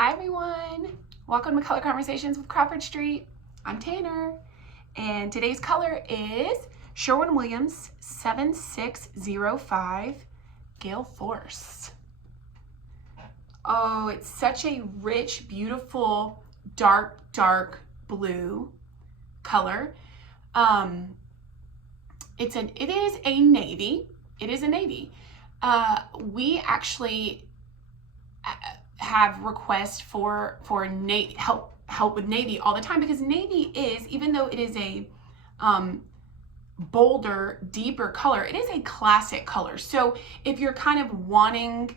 Hi everyone, welcome to Color Conversations with Crawford Street. I'm Tanner, and today's color is Sherwin Williams 7605 Gale Force. Oh, it's such a rich, beautiful, dark blue color. It is a navy. We actually have requests for help with navy all the time, because navy is, even though it is a bolder, deeper color, it is a classic color. So if you're kind of wanting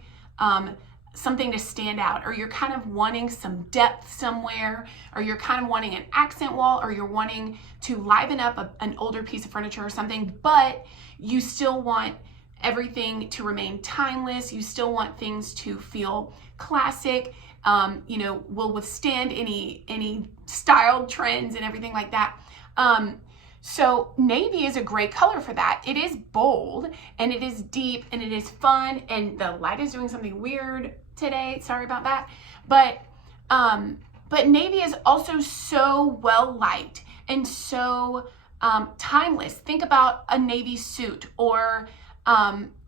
something to stand out, or you're kind of wanting some depth somewhere, or you're kind of wanting an accent wall, or you're wanting to liven up an older piece of furniture or something, but you still want everything to remain timeless, you still want things to feel classic, will withstand any style trends and everything like that. So navy is a great color for that. It is bold and it is deep and it is fun, and the light is doing something weird today. Sorry about that. But navy is also so well liked and so timeless. Think about a navy suit, or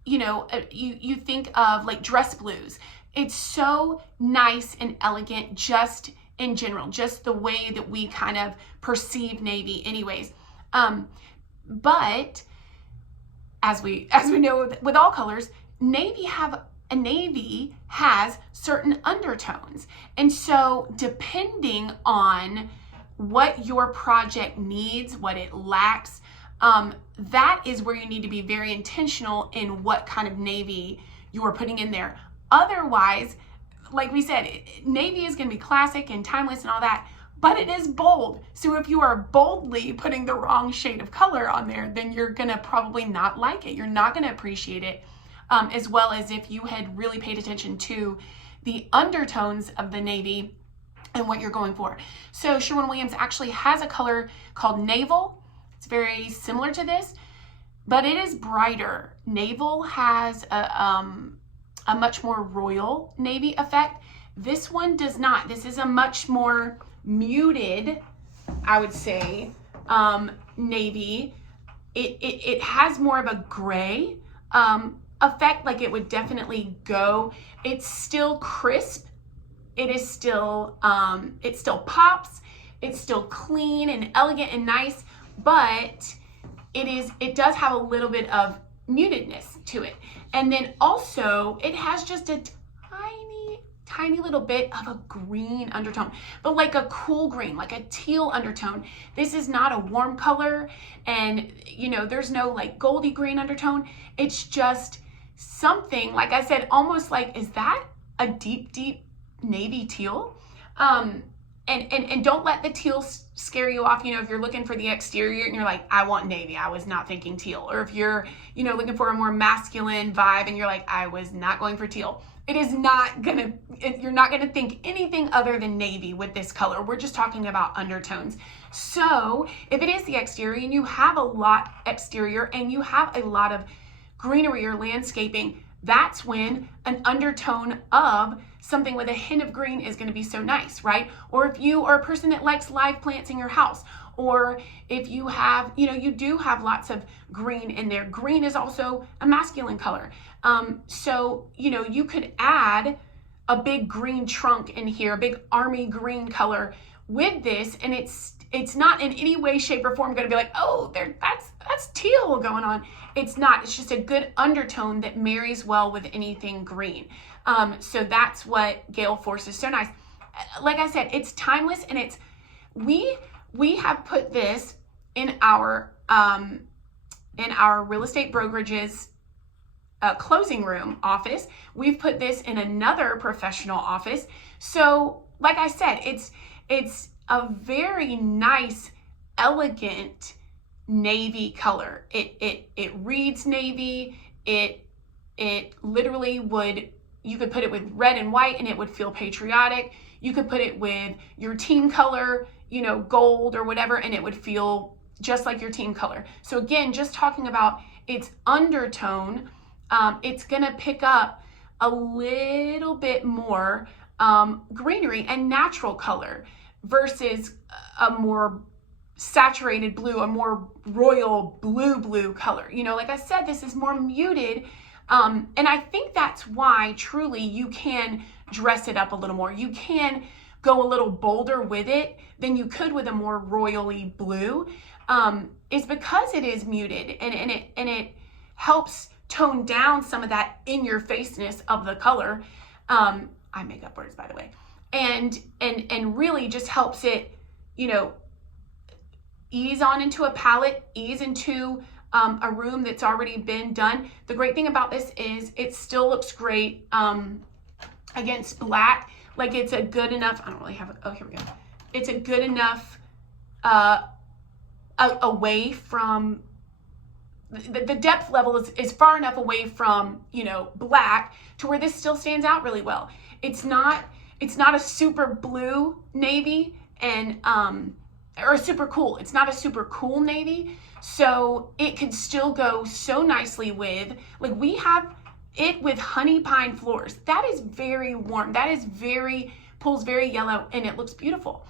you think of like dress blues. It's so nice and elegant, just in general, just the way that we kind of perceive navy anyways. But as we know with all colors, navy has certain undertones. And so depending on what your project needs, what it lacks, that is where you need to be very intentional in what kind of navy you are putting in there. Otherwise, like we said, navy is going to be classic and timeless and all that, but it is bold. So if you are boldly putting the wrong shade of color on there, then you're going to probably not like it. You're not going to appreciate it as well as if you had really paid attention to the undertones of the navy and what you're going for. So Sherwin Williams actually has a color called Naval. It's very similar to this, but it is brighter. Naval has a much more royal navy effect. This one does not. This is a much more muted, I would say, navy. It has more of a gray effect, like it would definitely go. It's still crisp. It is still, it still pops. It's still clean and elegant and nice, but it does have a little bit of mutedness to it. And then also it has just a tiny little bit of a green undertone, but like a cool green, like a teal undertone. This is not a warm color, and there's no like goldy green undertone. It's just something, like I said, almost like, is that a deep navy teal? And don't let the teal scare you off. If you're looking for the exterior and you're like, I want navy, I was not thinking teal. Or if you're, looking for a more masculine vibe and you're like, I was not going for teal. You're not gonna think anything other than navy with this color. We're just talking about undertones. So if it is the exterior and you have a lot of greenery or landscaping, that's when an undertone of something with a hint of green is going to be so nice, right? Or if you are a person that likes live plants in your house, or if you have, you do have lots of green in there. Green is also a masculine color. So, you could add a big green trunk in here, a big army green color with this, and it's not in any way, shape, or form going to be like, oh, that's teal going on. It's not. It's just a good undertone that marries well with anything green. So that's what Gale Force is so nice. Like I said, it's timeless, and we have put this in our real estate brokerage's closing room office. We've put this in another professional office. So like I said, it's a very nice, elegant navy color. It reads navy. It literally would, you could put it with red and white and it would feel patriotic. You could put it with your team color, gold or whatever, and it would feel just like your team color. So again, just talking about its undertone, it's gonna pick up a little bit more greenery and natural color versus a more saturated blue, a more royal blue color. You know, like I said, this is more muted. And I think that's why truly you can dress it up a little more. You can go a little bolder with it than you could with a more royally blue, is because it is muted and it helps tone down some of that in-your-faceness of the color. I make up words, by the way, and really just helps it, you know, ease on into a palette, ease into a room that's already been done. The great thing about this is it still looks great against black. Like it's a good enough, I don't really have it, oh, here we go. It's a good enough away from, the depth level is far enough away from, you know, black to where this still stands out really well. It's not a super blue navy and, or super cool. It's not a super cool navy. So it can still go so nicely with, like we have it with honey pine floors. That is very warm. That is pulls very yellow and it looks beautiful.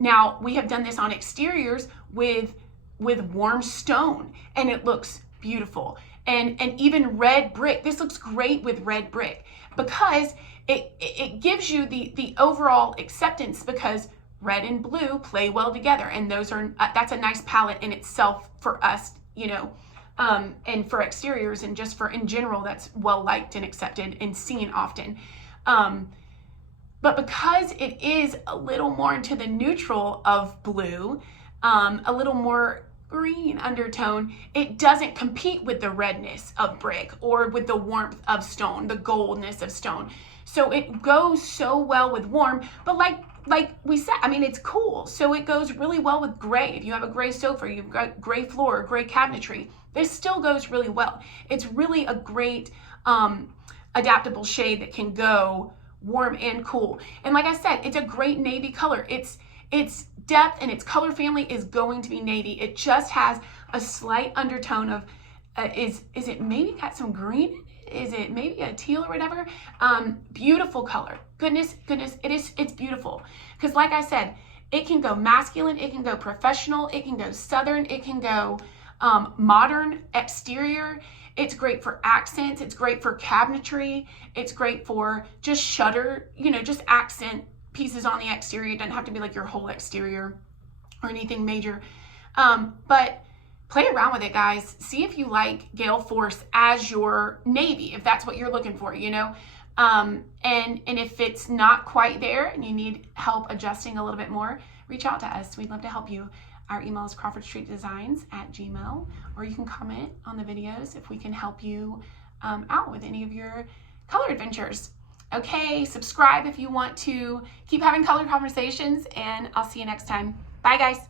Now we have done this on exteriors with warm stone and it looks beautiful. And even red brick. This looks great with red brick because it gives you the overall acceptance, because red and blue play well together, and those are that's a nice palette in itself for us, you know, and for exteriors and just for in general, that's well liked and accepted and seen often. But because it is a little more into the neutral of blue, a little more green undertone, it doesn't compete with the redness of brick or with the warmth of stone, the goldness of stone. So it goes so well with warm, but like we said, I mean, it's cool. So it goes really well with gray. If you have a gray sofa, you've got gray floor, gray cabinetry, this still goes really well. It's really a great adaptable shade that can go warm and cool. And like I said, it's a great navy color. Its depth and its color family is going to be navy. It just has a slight undertone of, is it maybe got some green? Is it maybe a teal or whatever? Beautiful color. Goodness, it's beautiful. Because like I said, it can go masculine, it can go professional, it can go southern, it can go modern exterior. It's great for accents, it's great for cabinetry, it's great for just shutter, you know, just accent pieces on the exterior. It doesn't have to be like your whole exterior or anything major. But play around with it, guys. See if you like Gale Force as your navy, if that's what you're looking for, you know. And if it's not quite there and you need help adjusting a little bit more, reach out to us. We'd love to help you. Our email is crawfordstreetdesigns@gmail.com, or you can comment on the videos if we can help you out with any of your color adventures. Okay, subscribe if you want to keep having color conversations, and I'll see you next time. Bye, guys.